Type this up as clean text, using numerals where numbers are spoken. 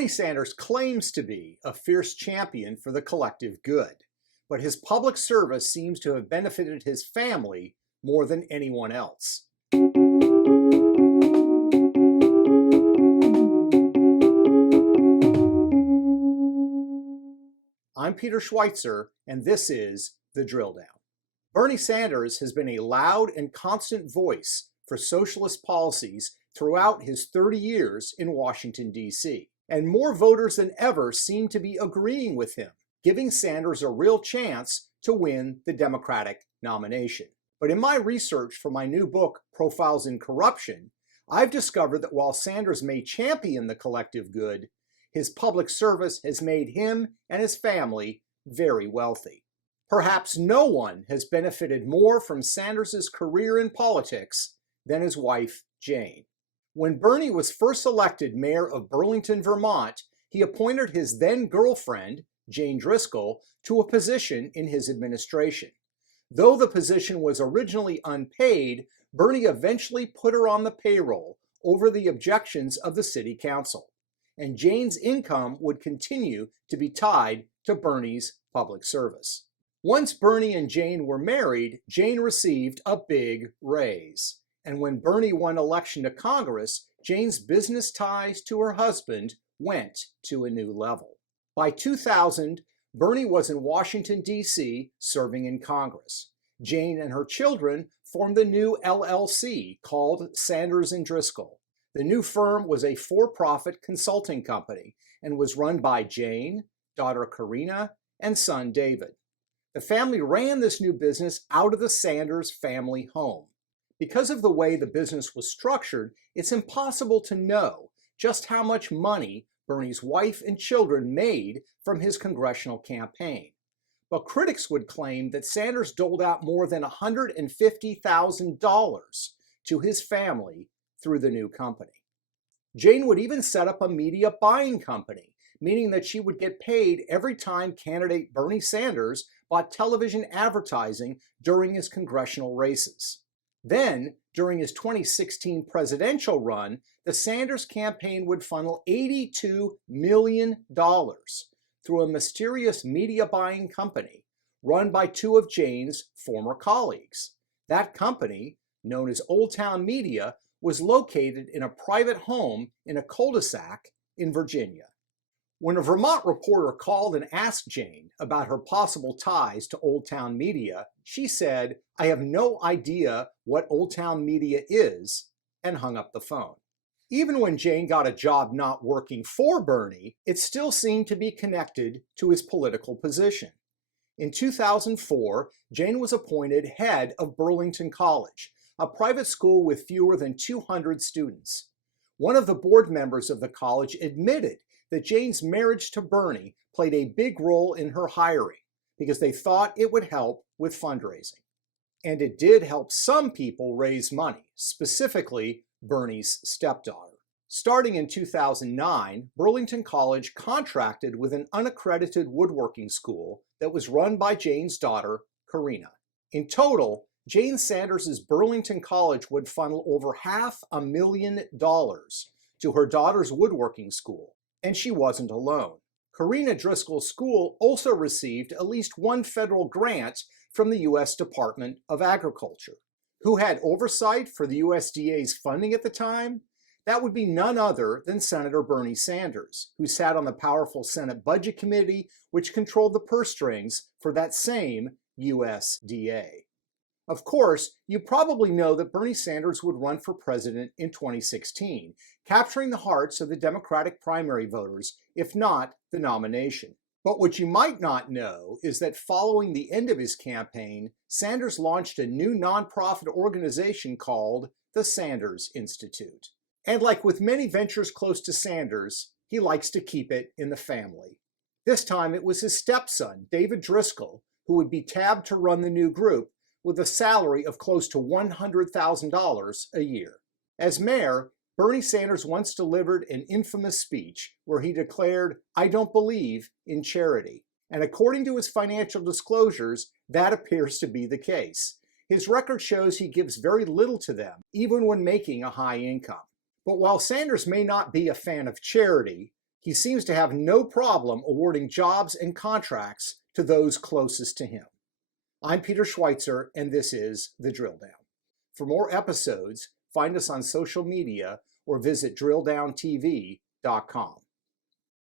Bernie Sanders claims to be a fierce champion for the collective good, but his public service seems to have benefited his family more than anyone else. I'm Peter Schweizer, and this is The Drill Down. Bernie Sanders has been a loud and constant voice for socialist policies throughout his 30 years in Washington, D.C. And more voters than ever seem to be agreeing with him, giving Sanders a real chance to win the Democratic nomination. But in my research for my new book, Profiles in Corruption, I've discovered that while Sanders may champion the collective good, his public service has made him and his family very wealthy. Perhaps no one has benefited more from Sanders' career in politics than his wife, Jane. When Bernie was first elected mayor of Burlington, Vermont, he appointed his then-girlfriend, Jane Driscoll, to a position in his administration. Though the position was originally unpaid, Bernie eventually put her on the payroll over the objections of the city council, and Jane's income would continue to be tied to Bernie's public service. Once Bernie and Jane were married, Jane received a big raise. And when Bernie won election to Congress, Jane's business ties to her husband went to a new level. By 2000, Bernie was in Washington, D.C., serving in Congress. Jane and her children formed the new LLC called Sanders and Driscoll. The new firm was a for-profit consulting company and was run by Jane, daughter Karina, and son David. The family ran this new business out of the Sanders family home. Because of the way the business was structured, it's impossible to know just how much money Bernie's wife and children made from his congressional campaign. But critics would claim that Sanders doled out more than $150,000 to his family through the new company. Jane would even set up a media buying company, meaning that she would get paid every time candidate Bernie Sanders bought television advertising during his congressional races. Then, during his 2016 presidential run, the Sanders campaign would funnel $82 million through a mysterious media buying company run by two of Jane's former colleagues. That company, known as Old Town Media, was located in a private home in a cul-de-sac in Virginia. When a Vermont reporter called and asked Jane about her possible ties to Old Town Media, she said, "I have no idea what Old Town Media is," and hung up the phone. Even when Jane got a job not working for Bernie, it still seemed to be connected to his political position. In 2004, Jane was appointed head of Burlington College, a private school with fewer than 200 students. One of the board members of the college admitted that Jane's marriage to Bernie played a big role in her hiring because they thought it would help with fundraising. And it did help some people raise money, specifically Bernie's stepdaughter. Starting in 2009, Burlington College contracted with an unaccredited woodworking school that was run by Jane's daughter, Karina. In total, Jane Sanders' Burlington College would funnel over $500,000 to her daughter's woodworking school. And she wasn't alone. Karina Driscoll's school also received at least one federal grant from the U.S. Department of Agriculture. Who had oversight for the USDA's funding at the time? That would be none other than Senator Bernie Sanders, who sat on the powerful Senate Budget Committee, which controlled the purse strings for that same USDA. Of course, you probably know that Bernie Sanders would run for president in 2016, capturing the hearts of the Democratic primary voters, if not the nomination. But what you might not know is that following the end of his campaign, Sanders launched a new nonprofit organization called the Sanders Institute. And like with many ventures close to Sanders, he likes to keep it in the family. This time it was his stepson, David Driscoll, who would be tabbed to run the new group with a salary of close to $100,000 a year. As mayor, Bernie Sanders once delivered an infamous speech where he declared, "I don't believe in charity." And according to his financial disclosures, that appears to be the case. His record shows he gives very little to them, even when making a high income. But while Sanders may not be a fan of charity, He seems to have no problem awarding jobs and contracts to those closest to him. I'm Peter Schweizer, and this is The Drill Down. For more episodes, find us on social media or visit DrillDownTV.com.